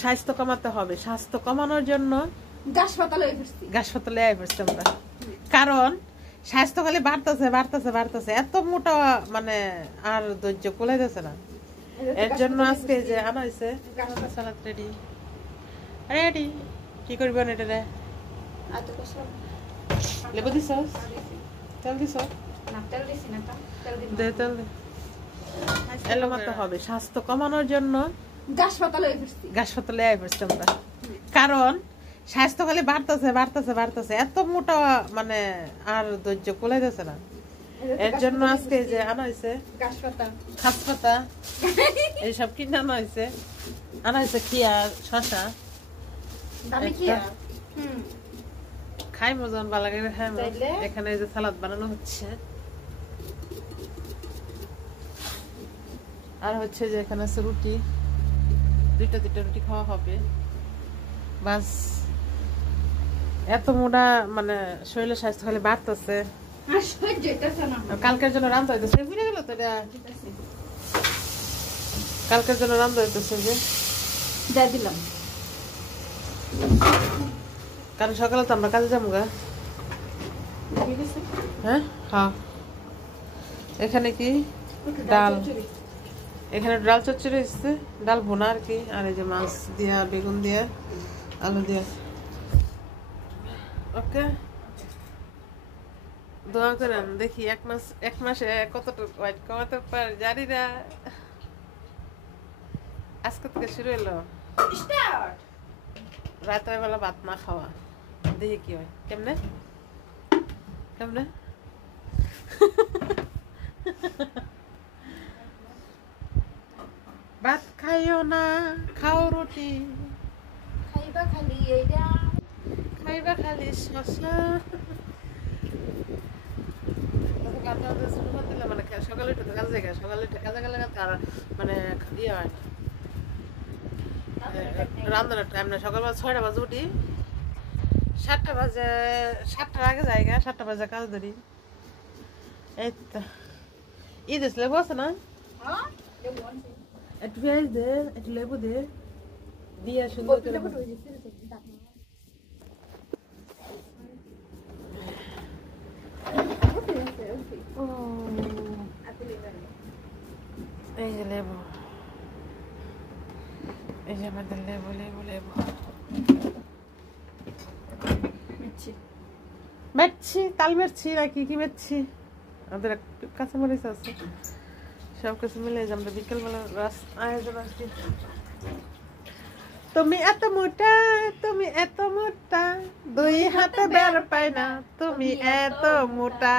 স্বাস্থ্য কমাতে হবে, স্বাস্থ্য কমানোর জন্য গাছপাতালে পড়ছি আমরা। কারণ স্বাস্থ্য খালি বাড়তেছে বাড়তেছে বাড়তেছে, এত মোটা মানে আর ধৈর্য কুলাইতেছে না। এর জন্য আজকে যে আনা হয়েছে সালাদ রেডি রেডি। কি করবি এটা রে? লেবু দিছ, তেল দিছ, দে তেল দে। এলো মাত্র হবে স্বাস্থ্য কমানোর জন্য গাছপাতালে পড়ছি আমরা। কারণ স্বাস্থ্য খালি বাড়তেছে বাড়তেছে বাড়তেছে, এত মোটা মানে আর ধৈর্য কুলাইতেছে না। এর জন্য আজকে যে আনা হয়েছে ঘাসপাতা এইসব কিনে আনা হয়েছে। আনা হয়েছে খিয়া, শশা খাই মজন ভালো লাগে খাই। এখানে যে সালাদ বানানো হচ্ছে, আর হচ্ছে যে এখানে আছে রুটি, দুইটা রুটি খাওয়া হবে বাস। এত মোটা মানে শরীরের স্বাস্থ্য খালি বাড়তেছে। কালকের জন্য রান্না হইতেছে, বুঝে গেল তো এটা। কালকের জন্য রান্না হইতেছে যে দিয়ে দিলাম, কারণ সকালে তো আমরা কাজে যাবো গা। হ্যাঁ হ্যাঁ, এখানে কি ডাল, এখানে ডাল চচ্চড়ি এসছে, ডাল ভুনা আর কি। আর এই যে মাছ দিয়া, বেগুন দিয়া, আলু দিয়া। ওকে, দোয়া করেন দেখি এক মাসে কতটুকু ওয়েট কমাতে পার জানি না। আজকে থেকে শুরু হলো রাতের বেলা ভাত না খাওয়া, দেখি কি হয়। কেমনে কেমনে ভাত খাইও না, খাও রুটি, খাইবা খালি এইটা, খাইবা খালি শশা। মানে সকালে উঠে কাজে যায়, সকালে উঠে কাজে গেলে আর মানে ইয়ে হয় রান্নার টাইম না। সকালবেলা 6টা বাজে উঠি, 7টা বাজে, 7টার আগে যাই গা, 7টা বাজে কাজ ধরি। এই তো ঈদ লেবু আছে না, একটু পেঁয়াজ দে, একটু লেবু দে, দিয়ে সুন্দর করে এই যে লেবু, এই যে আমাদের লেবু লেবু লেবু মেরছি, তাল মেরছি নাকি কি মেরছি, আমাদের একটু কাঁচামরিচ আছে, সব কিছু মিলে যে আমরা বিকেলবেলা আয়োজন আর কি। তুমি এত মোটা, তুমি এত মোটা, 2 হাতে বের পাই না, তুমি এত মোটা।